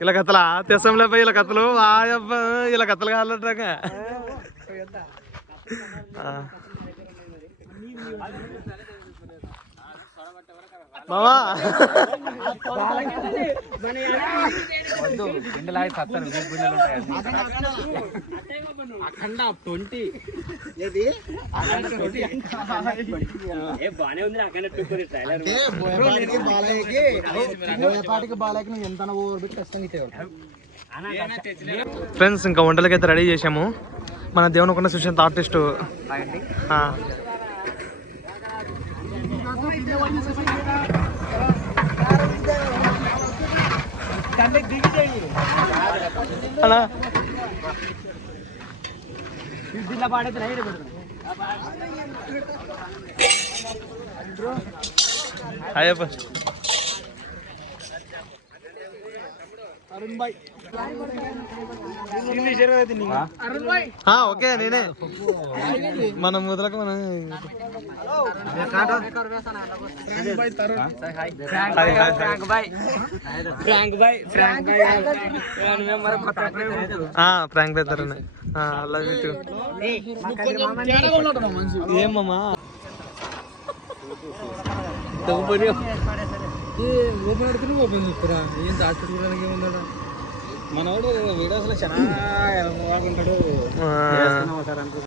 ఇలా కథలా తెసంలో పోయి ఇలా కథలు వాయబ్బా ఇలా కథలు కావాలంటాగా మామా ఫ్రెండ్స్ ఇంకా వంటలకైతే రెడీ చేసాము. మన దేవునికున్న సుశాంత్ ఆర్టిస్టు ఓకే నేనే మనం ముదలకు మనం ప్రాంక్ పెడతారని ఏమమ్మా ఓపెన్ అడుగుతూ ఓపెన్ చూస్తారా ఏం దాచుకోవడానికి ఏముందా మనోడు వీడియోస్లో చాలా బాగుంటాడు సార్ అనుకో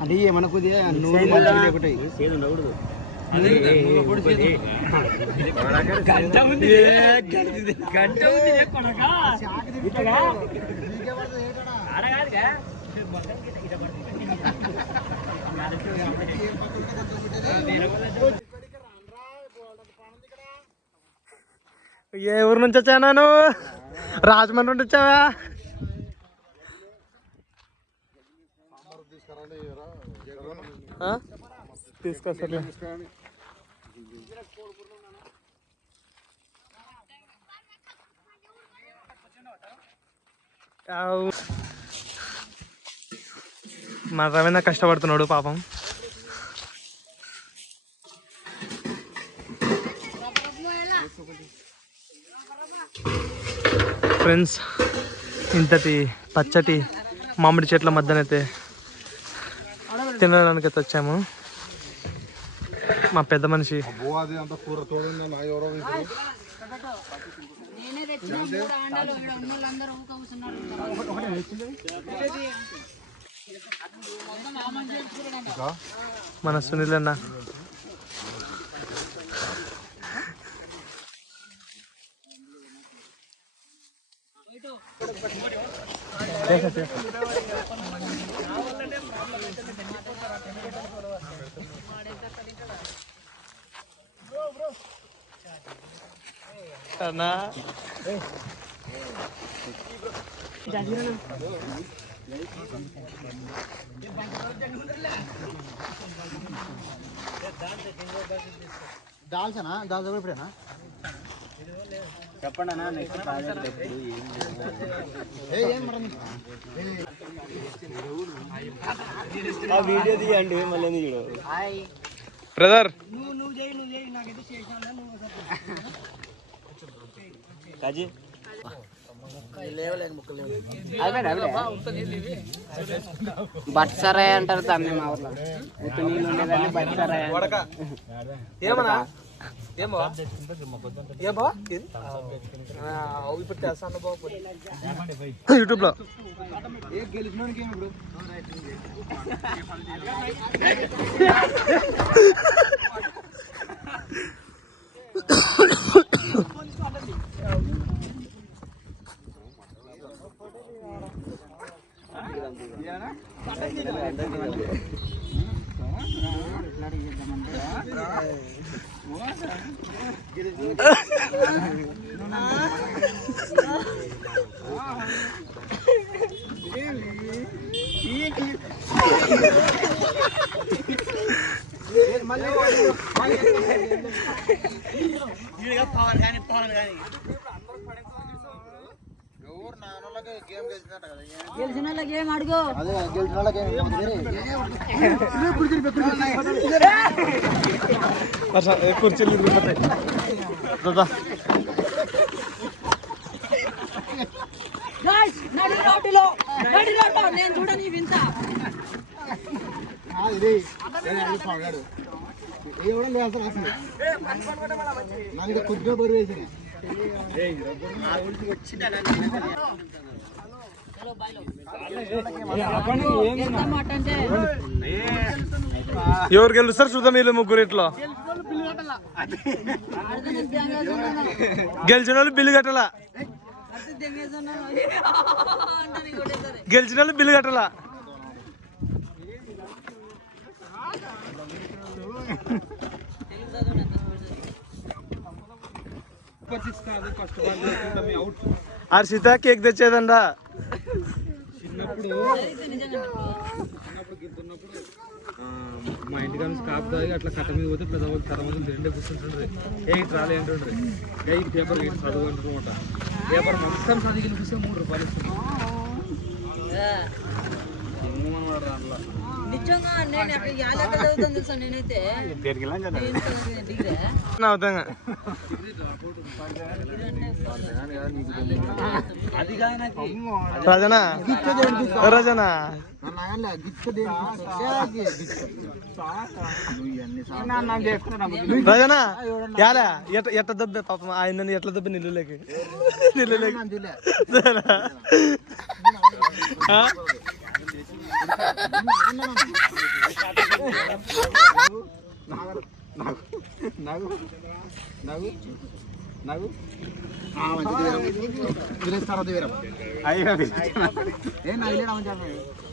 అంటే ఏమన్నా కొద్దిగా ఏ ఊరు నుంచి వచ్చా నేను రాజమండ్రి నుండి వచ్చావా తీసుకొస్తా మా రవీంద్ర కష్టపడుతున్నాడు పాపం. ఫ్రెండ్స్ ఇంతటి పచ్చటి మామిడి చెట్ల మధ్యనైతే తినడానికి అయితే వచ్చాము. మా పెద్ద మనిషి మన సునీల్ అన్న అన్నా దాల్చనా దాల్ దగ్గర ఇప్పుడేనా చెప్పండి అన్న నెక్స్ట్ ప్రాజెక్ట్ ఎప్పుడు వీడియో తీయండి మళ్ళీ బ్రదర్ కాజీ బట్సరాయ్ అంటారు దాన్ని మా ఊర్లో నీళ్ళు ఉండేదాన్ని బట్సరాయ్. ఏమన్నా యూట్యూబ్ లో గెలిచిన వాళ్ళకి ఏం అడుగు కుర్చీలు ఇరిగిపోతాయి. Guys, నడి రోడ్డులో నేను చూడని వింత ఎంత మాట అంటే ఎవరు గెలుస్తారు చూద్దాం వీళ్ళు ముగ్గురు ఇట్లా. గెలిచిన వాళ్ళు బిల్లు కట్టాలా, గెలిచిన వాళ్ళు బిల్లు కట్టాలా. హర్షిత కేక్ తెచ్చేదండ. చిన్నప్పుడు మా ఇంటికి నుంచి కాపు తాగి అట్లా కట్ట మీద పోతే పెద్దవాళ్ళు తర్వాత రెండే కూర్చుంటుండ్రి. ఏ రాలే అంటుండ్రి. ఏ పేపర్ చదువు అంటున్నమాట. పేపర్ మొత్తం చదివిన చూస్తే 3 రూపాయలు ఇస్తుంది. నిజంగా నేను అక్కడ యాలక చదువుతాను తెలుసా నేనైతే అవుతాంగా. రజనా రజనా రజనా యాలా ఎట్ట దబ్బే పాపం ఆయన ఎట్లా దబ్బే నిల్లులేకి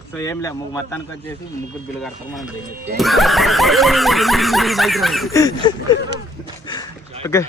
సో ఏం లే మొత్తానికి వచ్చేసి ముగ్గురు బిల్లు కడతారు మనం. ఓకే.